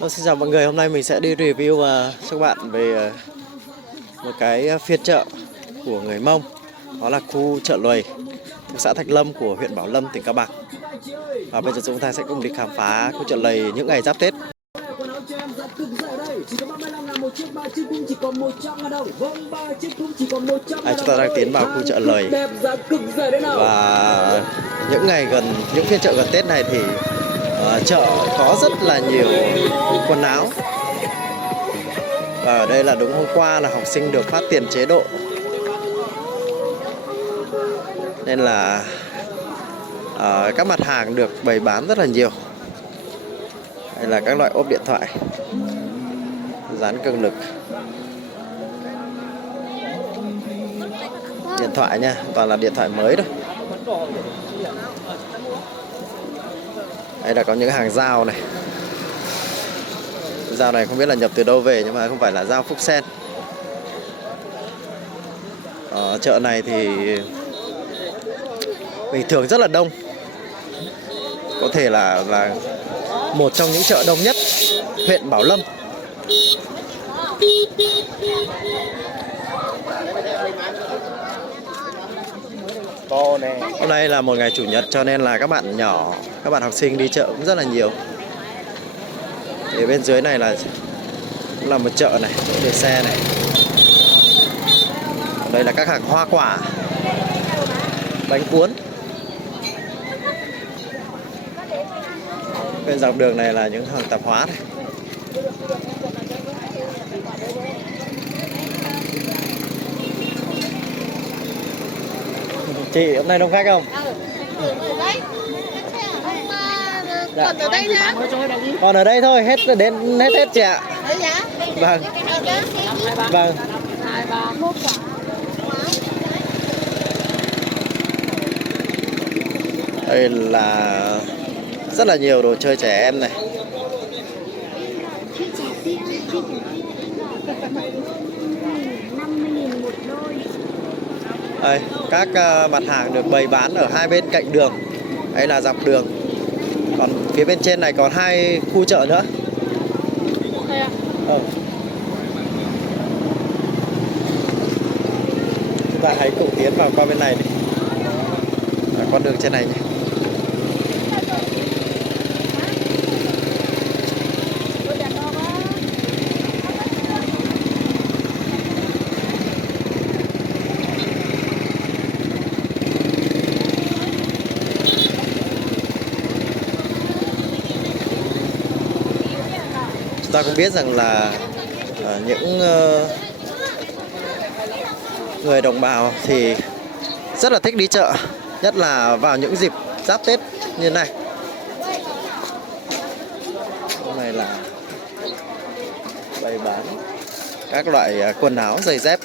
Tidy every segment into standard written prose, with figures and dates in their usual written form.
Xin chào mọi người, hôm nay mình sẽ đi review cho các bạn về một cái phiên chợ của người Mông. Đó là khu chợ Lùi thuộc xã Thạch Lâm của huyện Bảo Lâm, tỉnh Cao Bằng. Và bây giờ chúng ta sẽ cùng đi khám phá khu chợ Lùi những ngày giáp Tết. Chúng ta đang tiến vào khu chợ Lùi. Và những phiên chợ gần Tết này thì chợ có rất là nhiều quần áo. Và ở đây là đúng hôm qua là học sinh được phát tiền chế độ, nên là các mặt hàng được bày bán rất là nhiều. Đây là các loại ốp điện thoại, dán cường lực, điện thoại nha, toàn là điện thoại mới thôi. Đây là có những hàng dao này. Dao này không biết là nhập từ đâu về, nhưng mà không phải là dao Phúc Sen. Chợ này thì bình thường rất là đông, có thể là một trong những chợ đông nhất huyện Bảo Lâm. Hôm nay là một ngày chủ nhật cho nên là các bạn nhỏ, các bạn học sinh đi chợ cũng rất là nhiều. Thì bên dưới này là cũng là một chợ này, để xe này. Đây là các hàng hoa quả, bánh cuốn. Bên dọc đường này là những hàng tạp hóa này. Chị, hôm nay đông khách không? Dạ. Còn ở đây hả? Còn ở đây thôi, hết Tết chị ạ. Vâng. Vâng. Đây là rất là nhiều đồ chơi trẻ em này. Đây, các mặt hàng được bày bán ở hai bên cạnh đường. Đây là dọc đường. Còn phía bên trên này còn hai khu chợ nữa. Chúng ta hãy cùng tiến vào qua bên này đi. Con đường trên này nhé. Chúng ta cũng biết rằng là những người đồng bào thì rất là thích đi chợ, nhất là vào những dịp giáp Tết như này. Hôm nay là bày bán các loại quần áo, giày dép.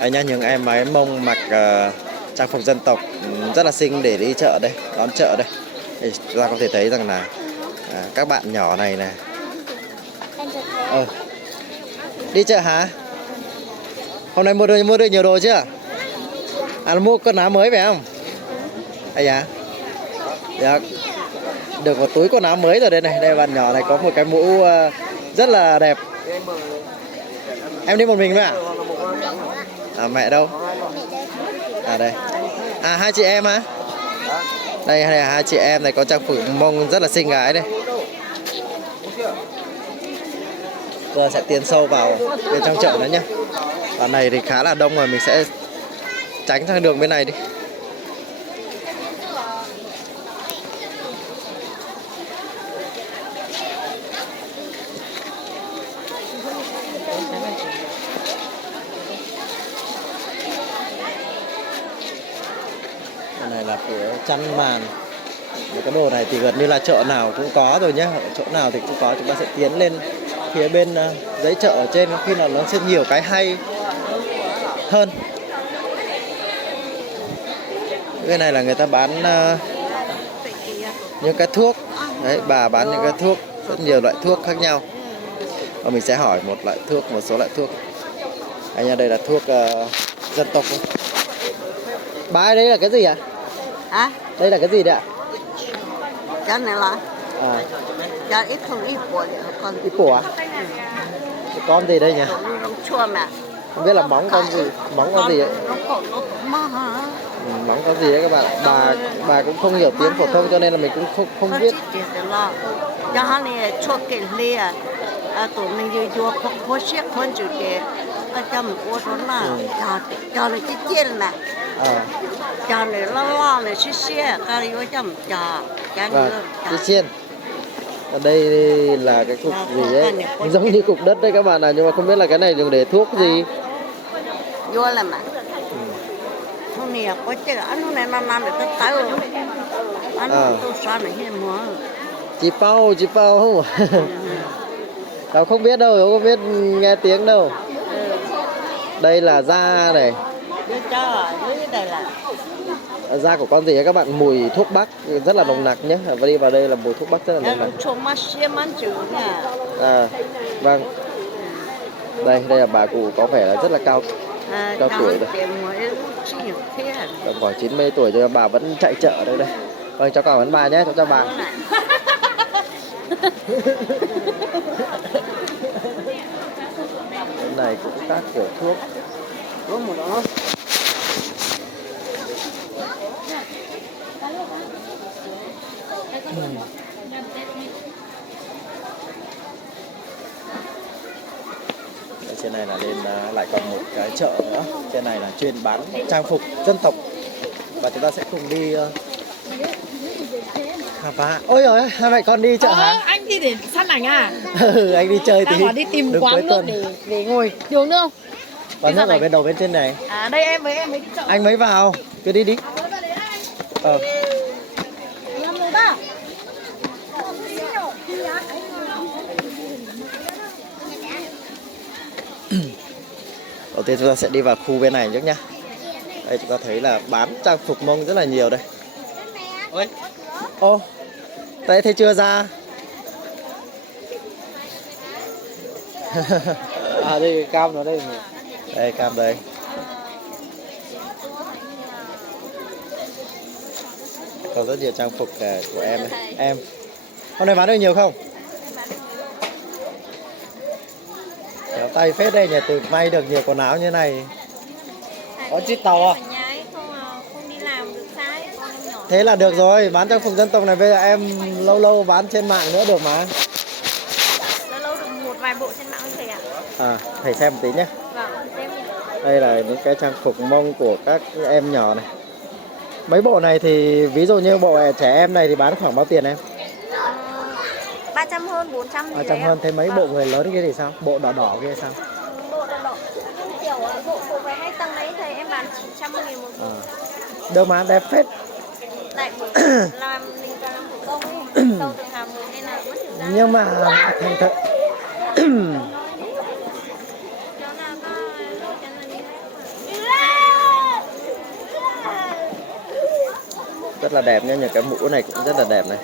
Đây nha, những em máy Mông mặc trang phục dân tộc rất là xinh để đi chợ đây, đón chợ đây. Thì chúng ta có thể thấy rằng là các bạn nhỏ này nè. Đi chợ hả? Hôm nay mua được nhiều đồ chưa? Mua quần áo mới phải không? Dạ. Được một túi quần áo mới rồi đây này. Đây bạn nhỏ này có một cái mũ rất là đẹp. Em đi một mình thôi à? Mẹ đâu? Đây. Hai chị em hả? Đây là hai chị em này có trang phục Mông rất là xinh gái đây. Giờ sẽ tiến sâu vào bên trong chợ nữa nhé. Đoạn này thì khá là đông rồi, mình sẽ tránh sang đường bên này đi. Cái này là phía chăn màn. Cái đồ này thì gần như là chợ nào cũng có rồi nhé. Chỗ nào thì cũng có. Chúng ta sẽ tiến lên phía bên giấy chợ ở trên, khi nào nó sẽ nhiều cái hay hơn. Cái này là người ta bán những cái thuốc. Đấy, bà bán những cái thuốc, rất nhiều loại thuốc khác nhau. Và mình sẽ hỏi một số loại thuốc. Anh nha, đây là thuốc dân tộc. Bà đấy là cái gì ạ? Hả? Đây là cái gì đấy ạ? Cái này là À, cái ít không ít của con ít của à? Cái con gì đây nhỉ? nó chua mà. Không biết là móng con gì, móng con gì ấy. Nó cổ nó mà hả? Móng con gì đấy các bạn. Bà cũng không hiểu tiếng phổ thông cho nên là mình cũng không biết. Cho hắn này cho cái lia, tụi mình vừa vừa có chiếc con chữ cái cho mình qua đó là cho nó cái chiên nè, À, cho này lo này xí xí, cái này cho mình cho vâng, cái chiên. Ở đây là cái cục gì ấy, giống như cục đất đấy các bạn ạ, nhưng mà không biết là cái này dùng để thuốc gì. vô là mà hôm nay có chơi anh này năm để tới tới rồi anh tôi sao này hết mua Chị Pao không? Tao không biết đâu, không biết nghe tiếng đâu. Đây là da này. dưới đây là Da của con gì ấy các bạn, mùi thuốc bắc rất là nồng nặc nhé. Và đi vào đây là mùi thuốc bắc rất là nồng nặc. À, vâng. Đây là bà cụ có vẻ là rất là cao tuổi rồi. Tầm khoảng 90 tuổi rồi bà vẫn chạy chợ ở đây đây. Vâng, cháu cảm ơn bà nhé, cháu chào bà. Cái này cũng các kiểu thuốc. Trên này là lên lại còn một cái chợ nữa. Trên này là chuyên bán trang phục dân tộc. Và chúng ta sẽ cùng đi khám phá. Ôi giời ơi, hai mẹ con đi chợ hả? Anh đi để săn ảnh à? Ừ, anh đi chơi tí. Đang bảo đi tìm quán nước để ngồi. Đường nước không? Quán nước ở bên đầu bên trên này. À đây em mới đi chợ. Anh mới vào, cứ đi đi. Đầu tiên chúng ta sẽ đi vào khu bên này trước nhá. Đây chúng ta thấy là bán trang phục Mông rất là nhiều đây. Ôi. Ô, tại thấy chưa ra. À đây cam nó đây. Đây cam đây. Có rất nhiều trang phục của em này. Em hôm nay bán được nhiều không? Kéo tay phết đây nhỉ, từ may được nhiều quần áo như này. Có chiếc tàu à? Thế là được rồi, bán trang phục dân tộc này bây giờ em lâu lâu bán trên mạng nữa được mà. Lâu được một vài bộ trên mạng thầy ạ. À, thầy xem một tí nhé. Vâng, xem đi. Đây là những cái trang phục Mông của các em nhỏ này. Mấy bộ này thì ví dụ như bộ trẻ em này thì bán khoảng bao tiền em? 300 hơn, 400 gì 300 đấy hơn, thế mấy vâng. bộ người lớn kia thì sao? Bộ đỏ đỏ kia sao? Bộ đỏ đỏ, kiểu bộ phố váy 2 tầng đấy thầy em bán 900.000 một bộ. Đâu mà đẹp phết. Tại bởi làm mình toàn làm thủ công ấy, sâu từ hàm người nên là mất thời gian. Nhưng mà thành thật Đó là có lô chân là đi rất là đẹp nha, những cái mũ này cũng rất là đẹp này.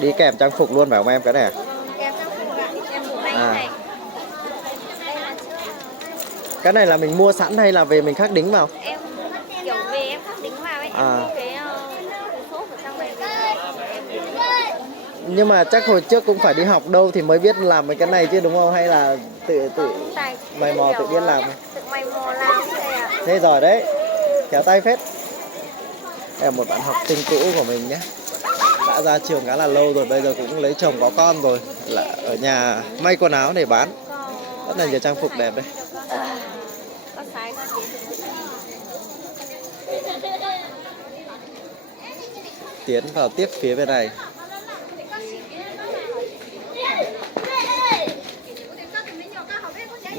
Đi kèm trang phục luôn phải không em cái này à? kèm trang phục ạ, kèm bộ này À. thầy. Đây là Cái này là mình mua sẵn hay là về mình khắc đính vào? em kiểu về em khắc đính vào ấy, À. em mua cái số của trong này về em Nhưng mà chắc hồi trước cũng phải đi học đâu thì mới biết làm mấy cái này chứ đúng không? Hay là tự Tài mày mò tự biết làm? tự mày mò làm thầy ạ. Thế giỏi đấy, khéo tay phết. Đây là một bạn học sinh cũ của mình nhé. Đã ra trường khá là lâu rồi, bây giờ cũng lấy chồng có con rồi. Là ở nhà may quần áo để bán. Rất là nhiều trang phục đẹp đây. Có sai có Tiến vào tiếp phía bên này.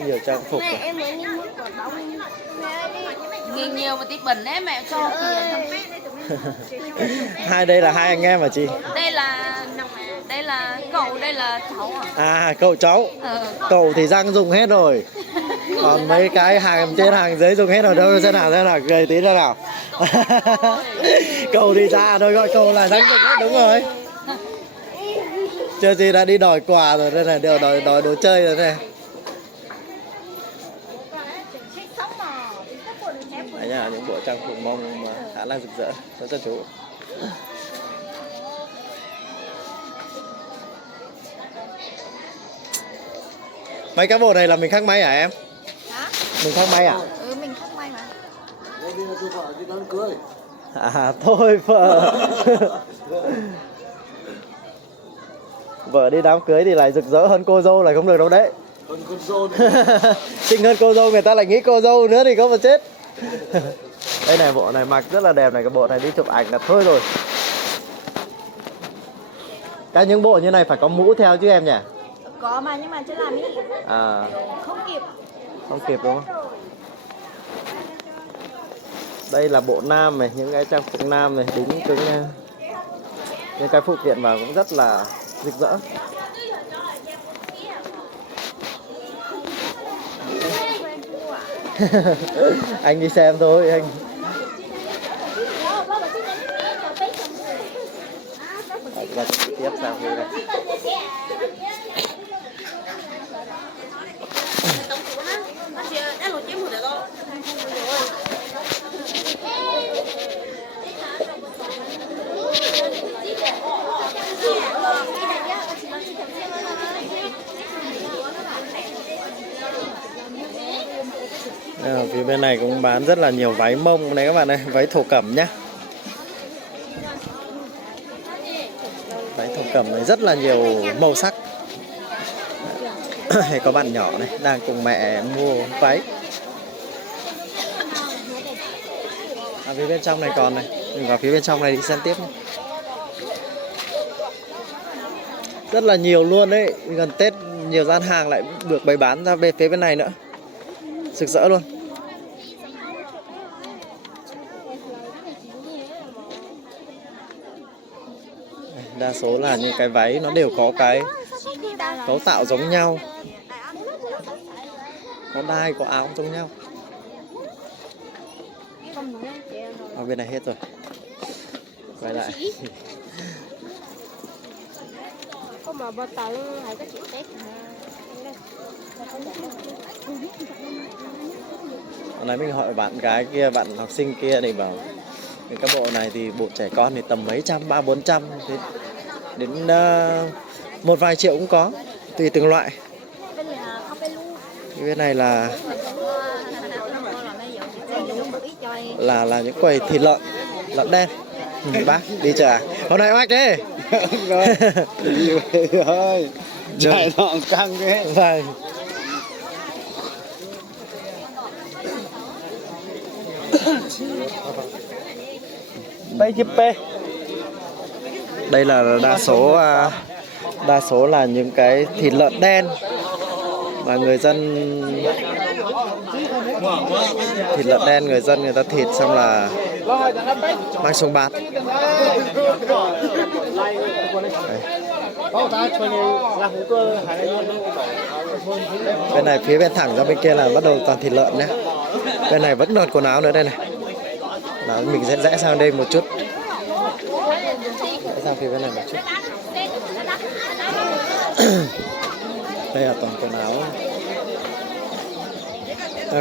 Nhiều trang phục này. em mới đi mua quả bóng. Nhìn nhiều mà tí bẩn đấy mẹ cho Hai đây là hai anh em hả chị? đây là cậu, đây là cháu à? À, cậu cháu. Cậu thì răng dùng hết rồi. Còn mấy cái hàng trên hàng dưới dùng hết rồi. Đâu xem nào, gầy tí ra nào. Cậu thì già thôi, gọi cậu là răng dùng hết, đúng rồi. Chưa gì đã đi đòi quà rồi, đây này, đều đòi đồ chơi rồi này. Đấy nha, những bộ trang phục Mông mà khá là rực rỡ, rất cho chú. Mấy cái bộ này là mình khắc may hả em? Hả? Mình khắc may à? Ừ, mình không may mà. Đây là tôi vợ đi đám cưới. À thôi vợ. Vợ đi đám cưới thì lại rực rỡ hơn cô dâu lại không được đâu đấy. Còn con dâu Xinh hơn cô dâu người ta lại nghĩ cô dâu nữa thì có mà chết. Đây này, bộ này mặc rất là đẹp này, cái bộ này đi chụp ảnh là thôi rồi. Các những bộ như này phải có mũ theo chứ em nhỉ? Có mà nhưng mà chưa làm ý. À, Không kịp. không kịp đúng không? Đây là bộ nam này, những cái trang phục nam này, đính cứng nha. Những cái phụ kiện vào cũng rất là rực rỡ. Anh đi xem thôi anh. Chúng ta tiếp sang phía này. Phía bên này cũng bán rất là nhiều váy Mông này các bạn ơi, váy thổ cẩm nhá. Váy thổ cẩm này rất là nhiều màu sắc. Có bạn nhỏ này đang cùng mẹ mua váy. Phía bên trong này còn này, mình vào phía bên trong này đi xem tiếp nhé. Rất là nhiều luôn đấy, gần Tết nhiều gian hàng lại được bày bán ra bên phía bên này nữa, rực rỡ luôn. Đa số là những cái váy nó đều có cái cấu tạo giống nhau, có đai có áo giống nhau. Ở bên này hết rồi, quay lại. Có mà bao tờ hay có chuyện Tết. Hôm nay mình hỏi bạn gái kia, bạn học sinh kia thì bảo cái bộ này thì bộ trẻ con thì tầm mấy trăm, 300-400 đến một vài triệu cũng có, tùy từng loại. Cái bên này là những quầy thịt lợn đen. Bác đi chợ à? Hôm nay bác đấy. ơi. Chạy lọn căng thế. Vâng. Đây chip P. Đây là đa số là những cái thịt lợn đen mà người dân người ta thịt xong là mang xuống bán. Bên này phía bên thẳng ra bên kia là bắt đầu toàn thịt lợn nhé. Bên này vẫn còn quần áo nữa đây này. Đó, mình sẽ rẽ sang đây một chút. Rẽ sang phía bên này một chút. Đây là toàn quần áo.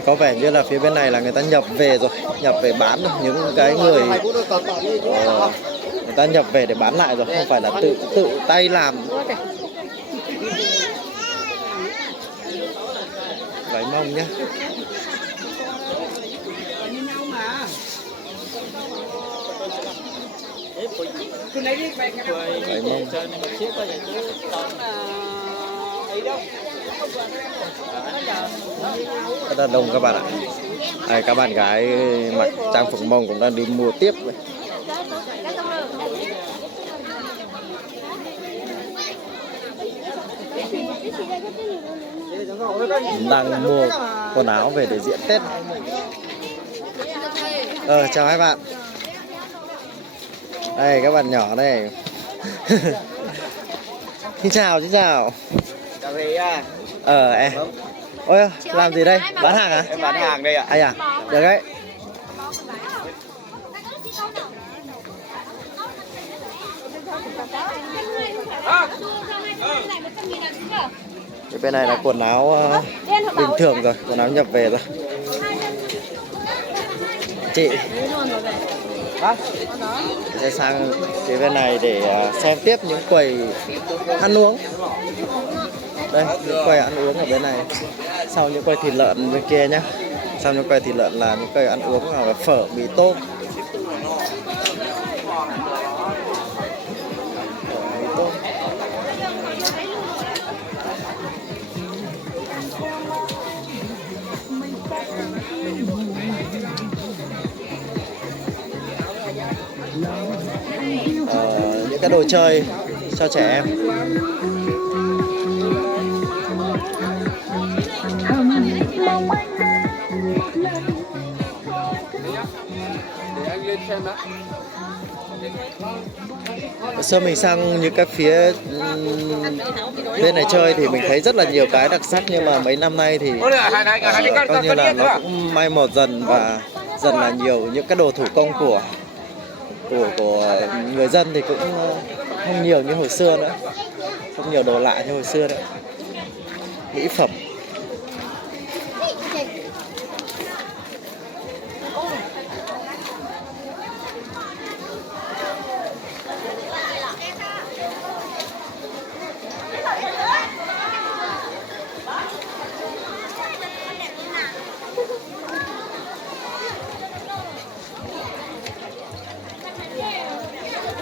Có vẻ như là phía bên này là người ta nhập về rồi, nhập về bán rồi. Những cái người ta nhập về để bán lại rồi, không phải là tự tay làm. Váy Mông nhá. Váy Mông. Rất là đông các bạn ạ. Đây, các bạn gái mặc trang phục Mông cũng đang đi mua tiếp. Đang mua quần áo về để diễn Tết. Chào hai bạn. Đây các bạn nhỏ đây. Xin chào. Chào thầy à. Em. Ôi, làm gì đây? Bán hàng à? Em bán hàng đây ạ. Ai à? Được đấy. Cái bên này là quần áo bình thường rồi, quần áo nhập về rồi. chị. Sẽ sang phía bên này để xem tiếp những quầy ăn uống. Đây, những quầy ăn uống ở bên này. Sau những quầy thịt lợn bên kia nhá. Sau những quầy thịt lợn là những quầy ăn uống là phở, mì tôm. Những cái đồ chơi cho trẻ em. Sau mình sang những cái phía bên này chơi thì mình thấy rất là nhiều cái đặc sắc, nhưng mà mấy năm nay thì coi như là nó cũng mai một dần và dần là nhiều những cái đồ thủ công của người dân thì cũng không nhiều như hồi xưa nữa, không nhiều đồ lạ như hồi xưa nữa. Mỹ phẩm.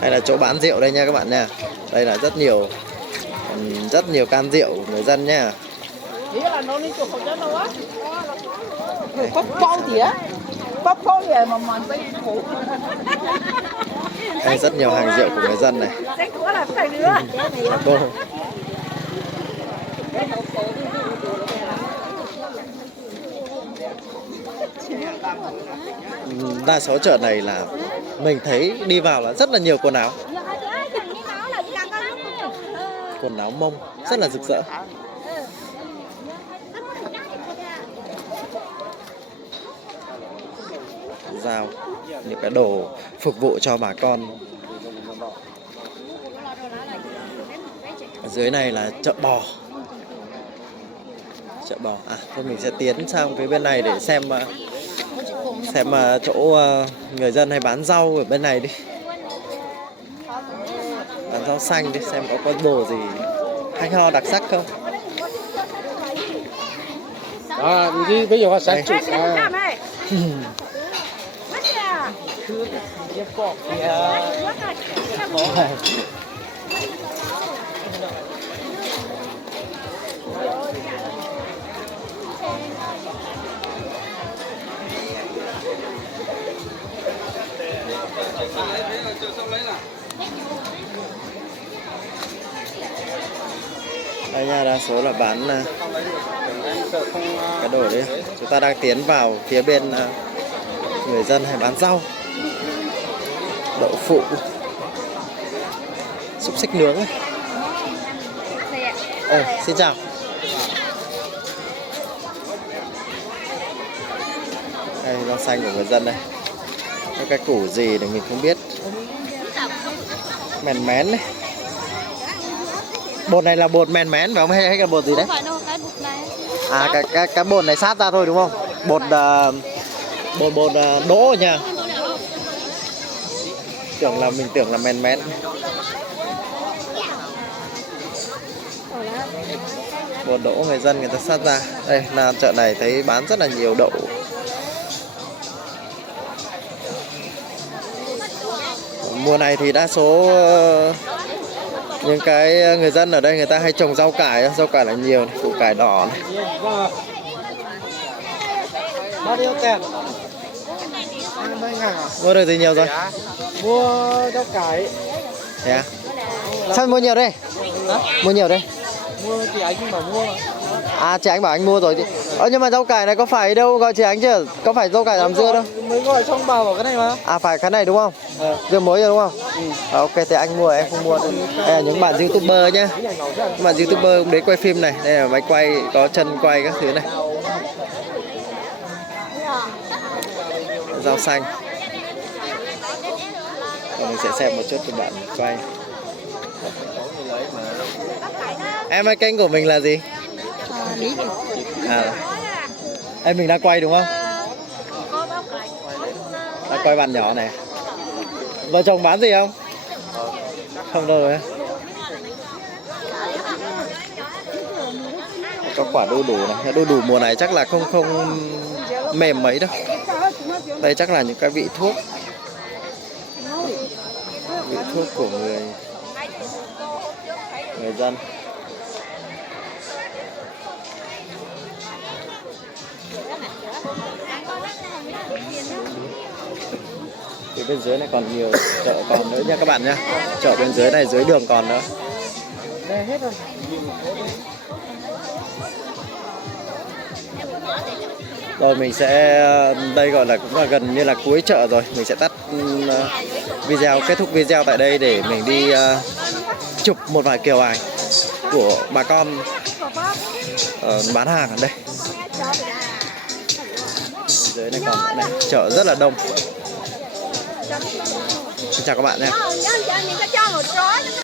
Đây là chỗ bán rượu đây nha các bạn nha. Đây là rất nhiều can rượu của người dân nha. Đây rất nhiều hàng rượu của người dân này. Cô. Đa số chợ này là mình thấy đi vào là rất là nhiều quần áo. Quần áo Mông rất là rực rỡ. Dao, những cái đồ phục vụ cho bà con. Ở dưới này là chợ bò. Chợ bò. À, thôi mình sẽ tiến sang phía bên này để xem chỗ người dân hay bán rau ở bên này đi. Bán rau xanh đi, xem có con đồ gì hay ho đặc sắc không. Đi bây giờ sáng chủ đây nha, đa số là bán cái đồ đấy. Chúng ta đang tiến vào phía bên người dân hay bán rau, đậu phụ, xúc xích nướng ấy. Xin chào. Đây rau xanh của người dân đây. Cái củ gì thì mình không biết. Mèn mén đấy. Bột này là bột mèn mén phải không, hay là bột gì đấy? Không phải đâu, cái bột này. À, cái bột này sát ra thôi đúng không? Bột đỗ nha. Mình tưởng là mèn mén. Bột đỗ người dân người ta sát ra. Đây là chợ này thấy bán rất là nhiều đậu. Mùa này thì đa số những cái người dân ở đây người ta hay trồng rau cải là nhiều này, củ cải đỏ này. bao nhiêu tiền? 20.000 à? Mua được gì nhiều rồi? Mua rau cải. Thế à? Sao mua nhiều đây? Mua nhiều đây? Mua chị anh bảo mua mà. À, chị anh bảo anh mua rồi chị. Nhưng mà rau cải này có phải đâu gọi chị anh chứ? Có phải rau cải làm dưa đâu? Mới gọi xong bảo cái này mà. À, phải cái này đúng không? Dưa muối rồi đúng không? Ok, thì anh mua, em không mua đâu. Đây là những bạn YouTuber nhá. Những bạn YouTuber cũng đến quay phim này. Đây là máy quay, có chân quay các thứ này. Rau xanh. Và mình sẽ xem một chút cho bạn quay. Em ơi, kênh của mình là gì? À, em mình đang quay đúng không? Coi bạn nhỏ này. Vợ chồng bán gì không? Không đâu đấy. Có quả đu đủ này, đu đủ mùa này chắc là không mềm mấy đâu. Đây chắc là những cái vị thuốc của người dân. Thì bên dưới này còn nhiều chợ còn nữa nha các bạn nhé. Chợ bên dưới này, dưới đường còn nữa. Đây hết rồi. Rồi mình sẽ, đây gọi là cũng là gần như là cuối chợ rồi. Mình sẽ tắt video, kết thúc video tại đây để mình đi chụp một vài kiểu ảnh của bà con bán hàng ở đây. Dưới này còn nữa này, chợ rất là đông. Xin chào các bạn nhé.